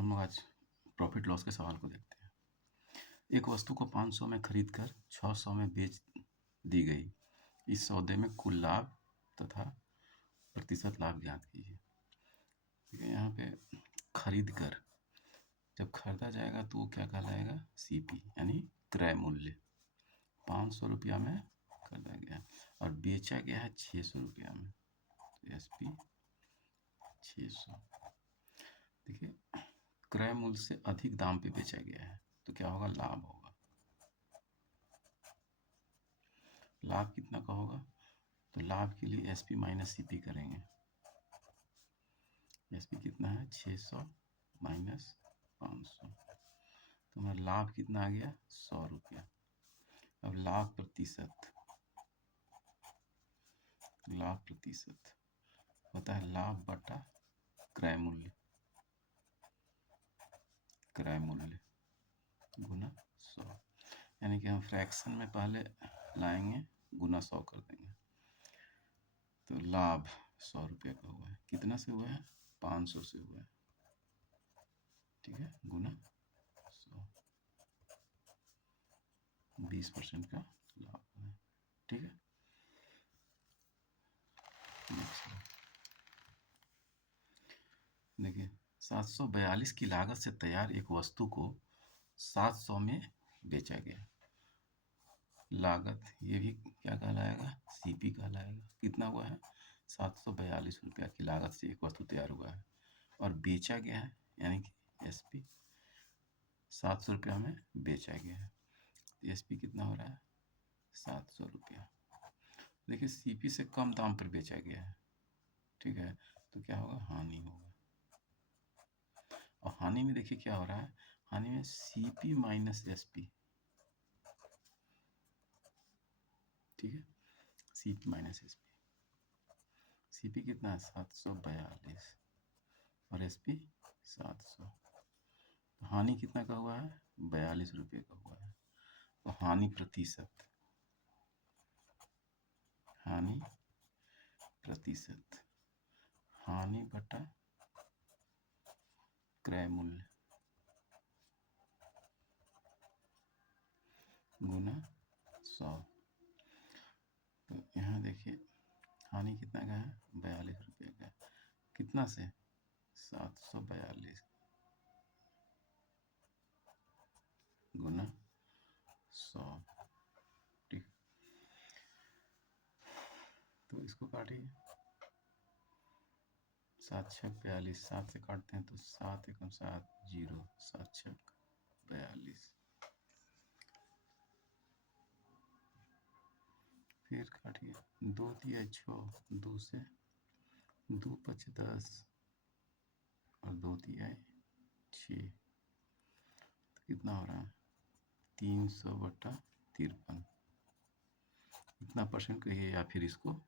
हम लोग आज प्रॉफिट लॉस के सवाल को देखते हैं। एक वस्तु को 500 में खरीद कर 600 में बेच दी गई। इस सौदे में कुल लाभ तथा प्रतिशत लाभ ज्ञात कीजिए। ठीक है, यहाँ पे खरीद कर जब खरीदा जाएगा तो वो क्या कहलाएगा? सीपी यानी क्रय मूल्य। 500 रुपया में खरीदा गया है और बेचा गया है 600 रुपया में, तो एसपी 600। देखिए, क्रय मूल्य से अधिक दाम पे बेचा गया है तो क्या होगा? लाभ होगा। लाभ कितना का होगा? तो लाभ के लिए एसपी माइनस सीपी करेंगे। एसपी कितना है? 600 माइनस 500, तो हमारा लाभ कितना आ गया? 100 रुपया। अब लाभ प्रतिशत होता है लाभ बटा क्रय मूल्य गुना 100, यानी कि हम फ्रैक्शन में पहले लाएंगे, गुना 100 कर देंगे। तो लाभ 100 रुपये का हुआ है। कितना से हुआ है? 500 से हुआ है। ठीक है, गुना 100, 20% का लाभ हुआ है। ठीक है, देखिए 742 की लागत से तैयार एक वस्तु को 700 में बेचा गया। लागत ये भी क्या कहलाएगा? सीपी कहलाएगा। कितना हुआ है? 742 रुपया की लागत से एक वस्तु तैयार हुआ है और बेचा गया है, यानी कि एसपी 700 रुपया में बेचा गया है। एसपी कितना हो रहा है? 700 रुपया। देखिए, सीपी से कम दाम पर बेचा गया है। ठीक है, तो क्या होगा? हानि होगा। और हानि में देखिए क्या हो रहा है? हानि में सीपी माइनस एसपी। ठीक है, सीपी माइनस एसपी। सीपी कितना है? 742 और एसपी 700। तो हानि कितना का हुआ है? 42 रुपये का हुआ है। तो हानि प्रतिशत हानि बटा क्रय मूल्य गुना 100। तो यहाँ देखिए हानि कितना का है? 42 रुपये का। कितना से? 742 गुना 100। ठीक, तो इसको काटिए। 7 छक 42, 7 से काटते हैं तो 7 एकम 7, 0, 7 छक 42। फिर काटिए, 2 दिया 6, 2 से 2 5 10 और 2 दिया 6, तो कितना हो रहा है? 300 बटा 53। इतना परसेंट कहिए या फिर इसको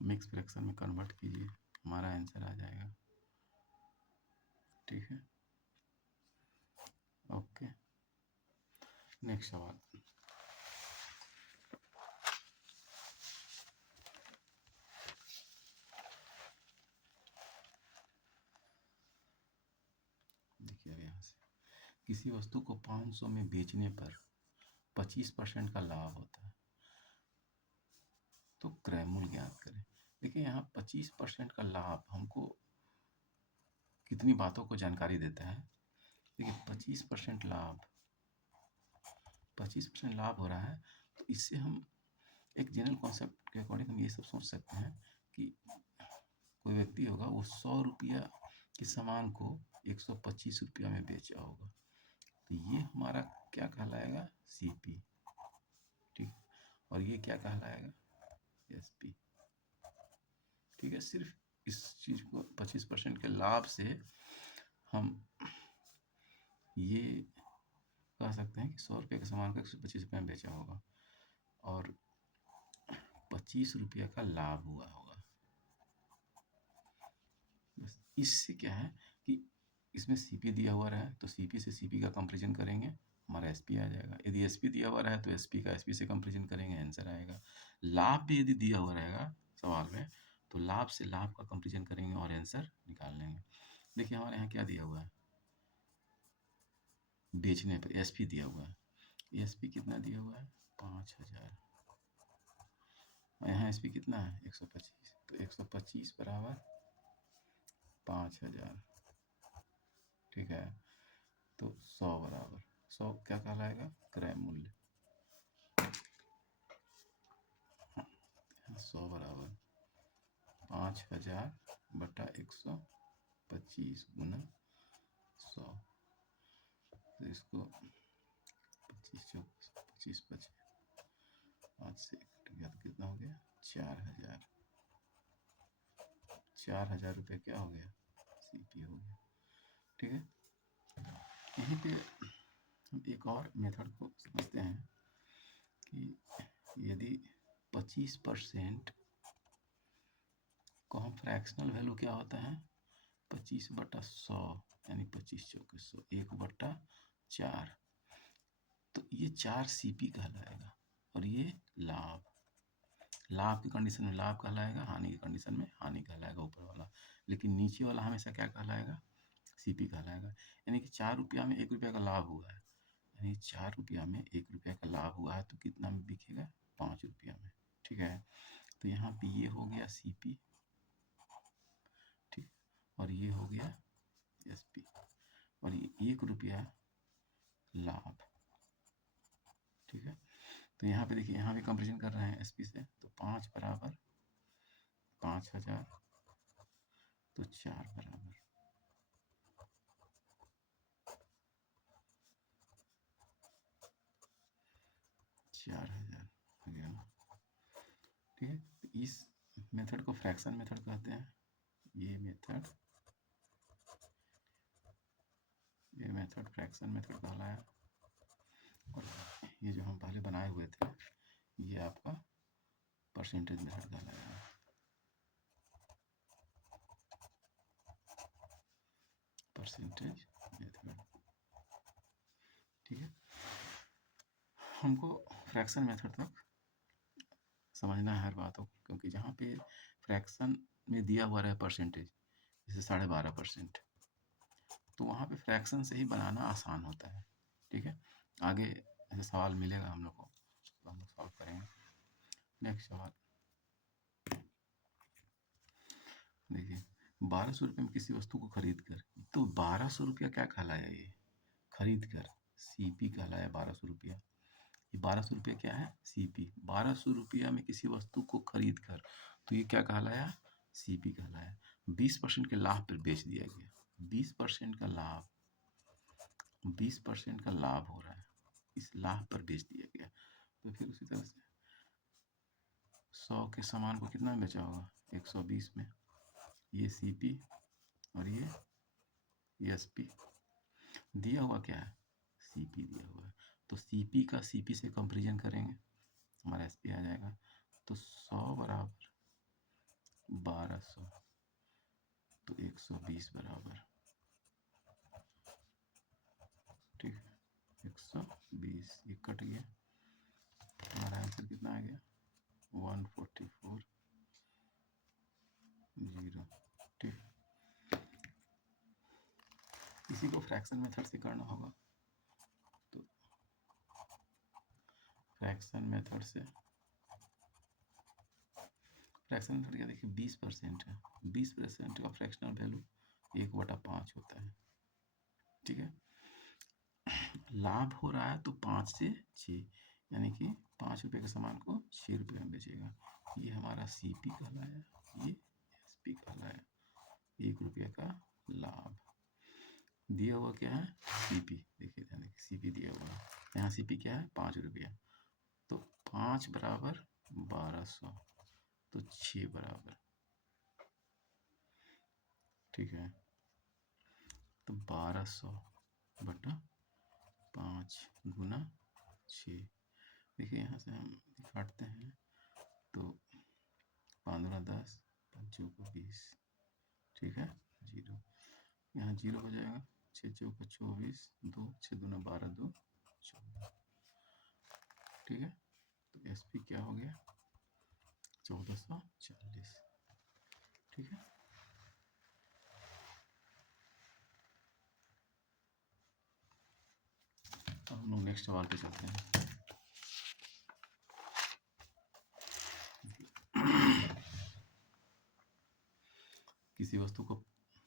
मिक्स फ्रैक्शन में कन्वर्ट कीजिए, हमारा आंसर आ जाएगा। ठीक है, ओके। नेक्स्ट सवाल। देखिए, अब यहाँ से किसी वस्तु को 500 में बेचने पर 25% का लाभ होता है, तो क्रय मूल्य ज्ञात करें। देखिए, यहाँ 25% का लाभ हमको कितनी बातों को जानकारी देता है। देखिए, 25% लाभ हो रहा है, तो इससे हम एक जनरल कॉन्सेप्ट के अकॉर्डिंग हम ये सब सोच सकते हैं कि कोई व्यक्ति होगा, वो 100 रुपया के सामान को 125 रुपया में बेचा होगा, तो ये हमारा क्या कहलाएगा? सीपी। ठीक, और ये क्या कहलाएगा? एसपी। ठीक है, सिर्फ इस चीज को 25% के लाभ से हम ये कह सकते हैं कि 100 रुपये के सामान को 125 रुपये में बेचा होगा और 25 रुपया का लाभ हुआ होगा। बस इससे क्या है कि इसमें सीपी दिया हुआ रहा है तो सीपी से सीपी का कंपेरिजन करेंगे, हमारा एसपी आ जाएगा। यदि एसपी दिया हुआ रहा है तो एसपी का एसपी से कंपेरिजन करेंगे, आंसर आएगा। लाभ भी यदि दिया हुआ रहेगा सवाल में तो लाभ से लाभ का कंपेरिजन करेंगे और आंसर निकाल लेंगे। देखिए, हमारे यहाँ क्या दिया हुआ है? बेचने पर एसपी दिया हुआ है। एसपी कितना दिया हुआ है? 5000। और यहाँ एसपी कितना है? 125। तो 125 बराबर 5000। ठीक है, तो 100 बराबर 100 क्या कहलाएगा? क्रय मूल्य। 100 बराबर 5000 बटा 125 गुना 100। तो इसको 25 चौक 25 25 5 से कट गया तो कितना हो गया? 4000। 4000 रुपये क्या हो गया? सीपी हो गया। ठीक है, यहीं पे हम एक और मेथड को समझते हैं कि यदि 25% को हम फ्रैक्शनल वैल्यू क्या होता है? 25/100 यानी 25 चौके 100, 1/4। तो ये 4 सीपी कहलाएगा और ये लाभ। लाभ की कंडीशन में लाभ कहलाएगा, हानि की कंडीशन में हानि कहलाएगा ऊपर वाला। लेकिन नीचे वाला हमेशा क्या कहलाएगा? सीपी कहलाएगा। यानी कि 4 रुपया में 1 रुपया का लाभ हुआ है, यानी 4 रुपया में 1 रुपया का लाभ हुआ है तो कितना में बिकेगा? 5 रुपया में। ठीक है, तो यहाँ पे ये हो गया सीपी, ठीक, और ये हो गया एसपी, और ये 1 रुपया लाभ। ठीक है, तो यहाँ पे देखिए, यहाँ भी कंपेरिजन कर रहे हैं एसपी से, तो 5 बराबर 5000, तो 4 बराबर 4000 हो गया ना। ठीक है, तो इस मेथड को फ्रैक्शन मेथड कहते हैं। ये मेथड फ्रैक्शन मेथड कहलाया। और ये जो हम पहले बनाए हुए थे, ये आपका परसेंटेज मेथड कहलाया। Percentage method. ठीक है, हमको फ्रैक्शन मेथड तक समझना है हर बातों को, क्योंकि जहाँ पे फ्रैक्शन में दिया हुआ रहे परसेंटेज, जैसे 12.5%, तो वहाँ पे फ्रैक्शन से ही बनाना आसान होता है। ठीक है, आगे ऐसे सवाल मिलेगा हम लोग को, तो हम लोग सॉल्व करेंगे। नेक्स्ट सवाल देखिए, 1200 रुपये में किसी वस्तु को खरीद कर, तो 1200 रुपया क्या कहलाया? ये खरीद कर सीपी कहलाया 1200 रुपया। ये 1200 रुपया क्या है? सीपी। 1200 रुपया में किसी वस्तु को खरीद कर, तो ये क्या कहलाया? सीपी कहलाया। 20% के लाभ पर बेच दिया गया। 20% का लाभ, 20% का लाभ हो रहा है, इस लाभ पर बेच दिया गया। तो फिर उसी तरह से 100 के सामान को कितना में बेचा होगा? 120 में। ये सीपी और ये एसपी। दिया हुआ क्या है? सीपी दिया हुआ है, तो सीपी का सीपी से कंपेरिजन करेंगे, हमारा एसपी आ जाएगा। तो 100 बराबर 1200, तो 120 बराबर, ठीक है, 120। ये कट गया, हमारा आंसर कितना आ गया? 144 0। ठीक, इसी को फ्रैक्शन मेथड से करना होगा। तो फ्रैक्शन मेथड से, फ्रैक्शन मेथड क्या देखिए, 20% है, 20% का फ्रैक्शनल वैल्यू 1/5 होता है। ठीक है, लाभ हो रहा है तो 5 से 6, यानी कि 5 रुपये के सामान को 6 रुपये में बेचेगा। ये हमारा सीपी कहलाया, ये एसपी कहलाया। 1 रुपये का लाभ। दिया हुआ क्या है? सीपी। देखिए ध्यान देखिए, सीपी दिया हुआ है, यहाँ सीपी क्या है? 5 रुपया। तो 5 बराबर 1200, तो 6 बराबर, ठीक है, तो 1200 बटा 5 गुना 6। देखिए यहाँ से हम काटते हैं, तो 15 10 5 को 20, ठीक है, 0, यहाँ 0 हो जाएगा। 6 चौका 24, 2 6 दूना 12, 2 14। ठीक है, तो एसपी क्या हो गया? 1440। ठीक है, हम लोग नेक्स्ट सवाल पे चलते हैं। किसी वस्तु को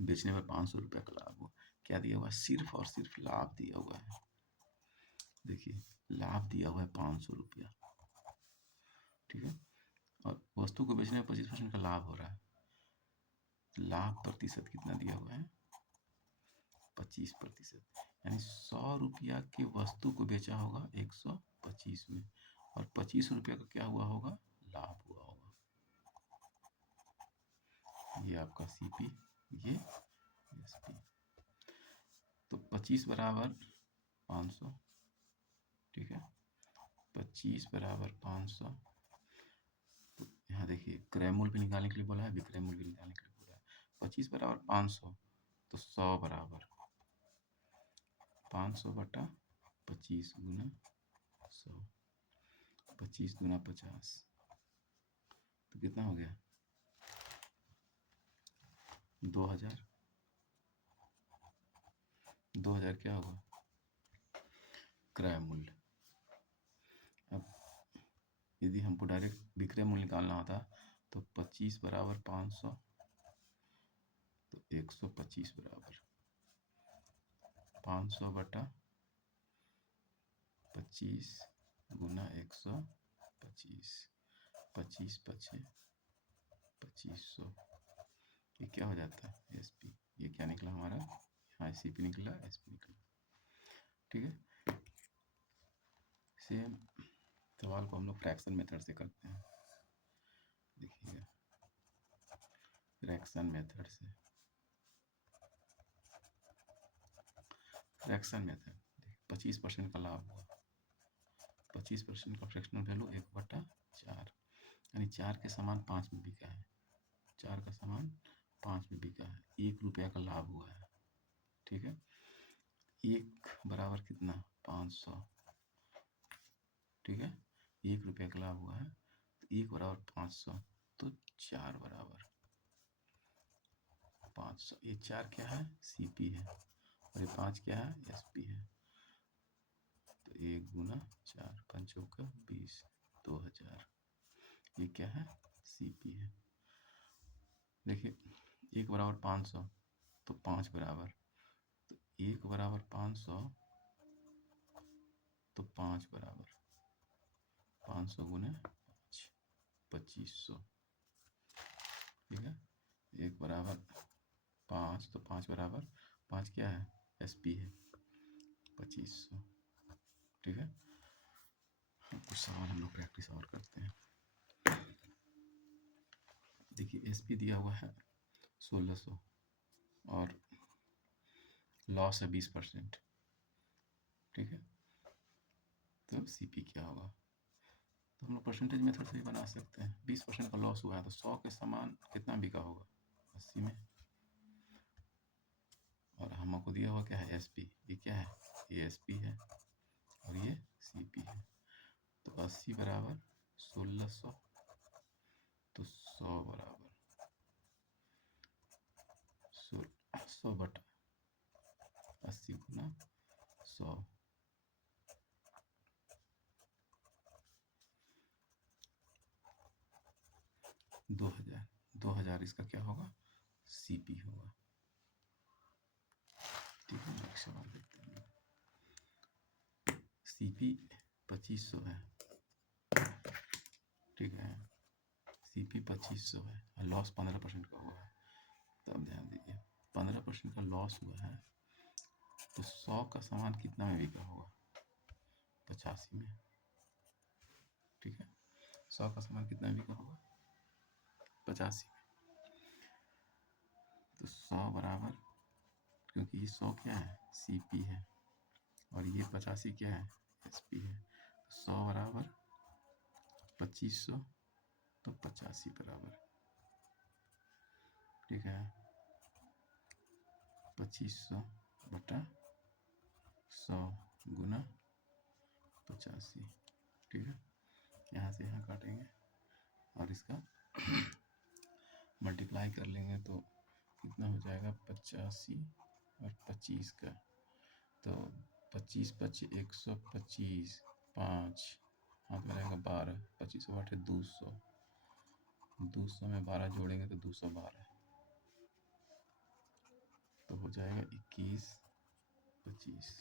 बेचने पर 500 रुपये का लाभ हुआ। क्या दिया हुआ है? सिर्फ और सिर्फ लाभ दिया हुआ है। देखिए, लाभ दिया हुआ है 500 रुपया, ठीक है, और वस्तु को बेचने में 25% का लाभ हो रहा है। लाभ प्रतिशत कितना दिया हुआ है? 25%, यानी 100 रुपया की वस्तु को बेचा होगा 125 में, और 25 रुपया का क्या हुआ होगा? लाभ हुआ होगा। ये आपका सीपी, ये एसपी। तो 25 बराबर 500, ठीक है, 25 बराबर 500। तो यहाँ देखिए, क्रय मूल्य भी निकालने के लिए बोला है, विक्रय मूल्य भी निकालने के लिए बोला है। 25 बराबर 500, तो 100 बराबर 500 बटा 25 गुना 100, 25 गुना 50, तो कितना हो गया? 2000। 2000 क्या होगा? क्रय मूल्य। अब यदि हमको डायरेक्ट विक्रय मूल्य निकालना होता तो 25 बराबर 500, तो 125 बराबर 500 बटा 25 गुना 125, 25 पचे 2500, ये क्या हो जाता है? एसपी। ये क्या निकला हमारा? यहाँ सीपी निकला, एसपी निकला, ठीक है। सेम सवाल को हम लोग फ्रैक्शन मेथड से करते हैं। देखिएगा, फ्रैक्शन मेथड से, फ्रैक्शन मेथड, 25% का लाभ हुआ, 25% का फ्रैक्शनल वैल्यू 1/4, यानी 4 के सामान 5 में बिका है, 4 का सामान 5 में बिका है, 1 रुपया का लाभ हुआ है, ठीक है। 1 बराबर कितना? 500, ठीक है, 1 रुपया का लाभ हुआ है, तो 1 बराबर 500, तो 4 बराबर 500। ये 4 क्या है? सीपी है, और ये 5 क्या है? एसपी है। तो 1 गुना 4, 5 चौका 20, 2000, ये क्या है? सीपी है। देखिए, 1 बराबर 500, तो 5 बराबर, तो 1 बराबर 500, तो 5 बराबर 500 गुना 5, 2500, ठीक है। 1 बराबर 5, तो 5 बराबर 5 क्या है? एसपी है, 2500, ठीक है। कुछ सवाल हम लोग प्रैक्टिस और करते हैं। देखिए, एसपी दिया हुआ है 1600, और लॉस है 20%, ठीक है। तो सीपी क्या होगा? तो हम लोग परसेंटेज मेथड से भी बना सकते हैं। 20% का लॉस हुआ है, तो 100 के सामान कितना बिका होगा? 80 में, और हमको दिया हुआ क्या है? एसपी। ये क्या है? ये एसपी है, और ये सीपी है। तो 80 बराबर 1600, तो 100 बराबर 100 बटा 80 गुना 100, 2000। 2000 इसका क्या होगा? सीपी होगा, ठीक है। नेक्स्ट सवाल देखते हैं। सीपी 2500 है, ठीक है, सीपी 2500 है, और लॉस 15% का हुआ है। तो अब ध्यान दीजिए, 15% का लॉस हुआ है, तो 100 का सामान कितना में बिका होगा? 85 में, ठीक है। 100 का सामान कितना में बिका होगा? 85 में। तो 100 बराबर, क्योंकि ये 100 क्या है? सीपी है, और ये 85 क्या है? एसपी है। तो 100 बराबर 2500, तो 85 बराबर, ठीक है, 2500 बटा 100 गुना 85, ठीक है। यहाँ से यहाँ काटेंगे, और इसका मल्टीप्लाई कर लेंगे, तो कितना हो जाएगा? 85 और 25 का, तो 25 25 125 5 हाथ में रहेगा 12 25 बटे 200 200 में 12 जोड़ेंगे तो 212 तो हो जाएगा 21 25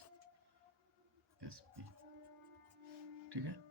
SP। ठीक है।